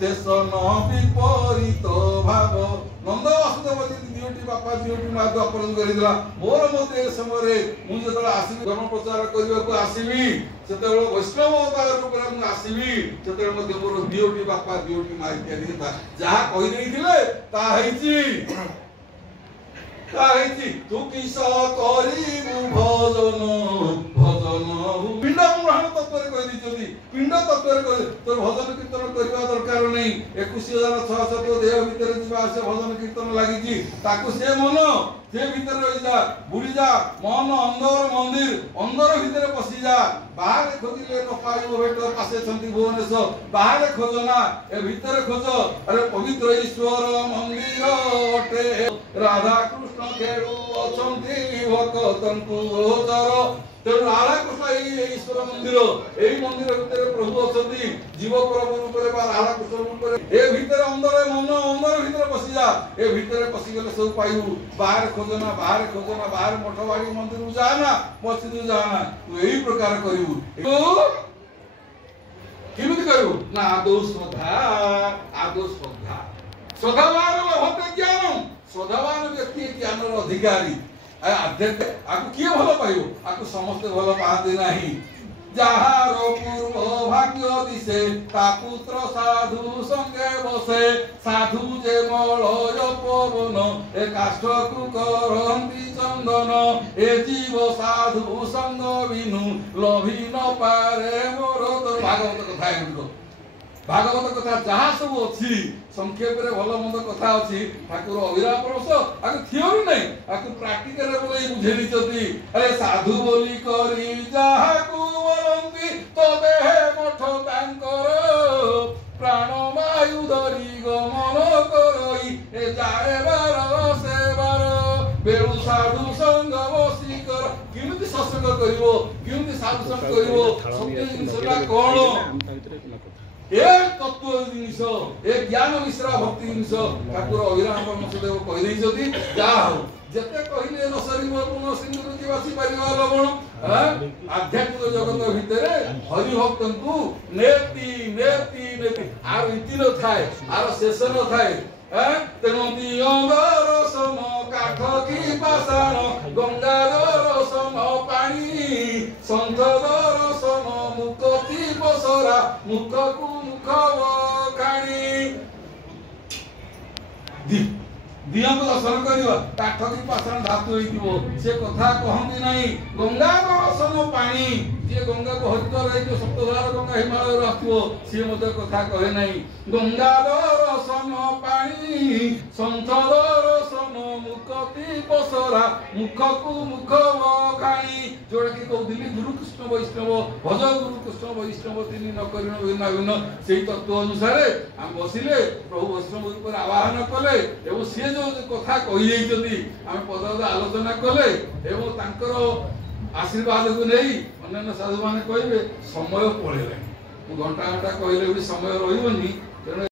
तेसन विपरीत भाव नंद वासुदेव दियोटी बापा दियोटी माँ को अपराध कर मोर मत समय मुझे आसवि धर्म प्रचार करने को आसवि से वैष्णव अवतार रूप में आसवि से मोर दियोटी बापा दियोटी माँ इत्यादि जहाँ कही तू किस करू भजन भजन पिंड पुराण तत्व कही पिंड तत्व तोर भजन कीर्तन करने दरकार नहीं 21,600 देह भितर जावास भजन कीर्तन लगी से मन से भीतर रही जा बुड़ी जा मन अंदर मंदिर अंदर भीतर पशि जा बाहर खोजिले न पाइब भेट पासे भुवनेश्वर बाहर खोजना ए भीतर खोज अरे पवित्र ईश्वर मंदिर अटे राधा कृष्ण खेलु अछंती भक्तन गोचर तेणु राधा कृष्ण ईश्वर मंदिर यही मंदिर भीतर प्रभु अच्छा जीव प्रभु रूप राधा कृष्ण रूप ए भीतर अंदर मन अंदर भीतर पशि जा ए भीतर पशिगले सब पाइबू बाहर खोजना बाहर मठवाड़ी मंदिर जाना मस्जिद जाना तू यही प्रकार करू किमिति करू ना आदौ श्रद्धा श्रद्धावान लभते ज्ञान श्रद्धावान व्यक्ति ज्ञान अधिकारी आध्यात्म आकु किए भल पाइबो आकु समस्ते भल पाते नाही जहार पूर्व भाग्य दिसे ता पुत्र साधु संगे बसे साधु जे मलय पवन ए काष्ठ को करंती चंदन ए जीव साधु संग बिनु लभी न पारे मोर तो भागवत कथा जहाँ सब अच्छी संक्षेप रे भल मंद कथा अच्छी ठाकुर अविराम रस आकु थियोरी नहीं आकु प्रैक्टिकल रे बोले बुझेनी चती अरे साधु बोली करी जहाँ को बोलंती तबे हे मठ तांकर प्राण वायु धरी गमन करई ए जाए बार से बार बेउ साधु संग बसी कर किमिति सत्संग करिवो किमिति साधु संग करिवो सत्य जिनसटा कोन एक तत्व जिनिस एक ज्ञान मिश्रा भक्ति जिनिस ठाकुर अविराम परमहंसदेव कहि जति जा हो जते कहिले न सरीब गुण सिंधु जीवासी परिवार लवण आध्यात्मिक जगत भितरे हरि भक्तन को नेति नेति नेति आर इति न थाए आर शेष न थाए तेणु अंगर सम काठ की पाषाण गंगाधर सम पानी संतधर सम मुक्ति बसरा मुख को मुख खाणी दिया को दर्शन करवा काठ की पाषाण धातु होइतिबो से कथा कहंती नहीं गंगाधर सम पानी जे गंगा को हरित रही जो सप्तधार गंगा हिमालय रखिबो से मते कथा कहे नहीं गंगाधर सम पानी संतधर सम मुक्ति बसरा मुख को मुख खाई जोड़ा कि कहउदिली गुरु कृष्ण वैष्णव भज गुरु कृष्ण वैष्णव तिनी न करिन भिन्न भिन्न सेही तत्व अनुसार हम बसिले प्रभु वैष्णव ऊपर आवाहन कले एवं से जो कथा कहि जाइछथि हम पद आलोचना कले एवं तांकर आशीर्वाद को नहीं अन्य साधु माने कहबे समय पळेला घंटा घंटा कहले भी समय रहिबनी।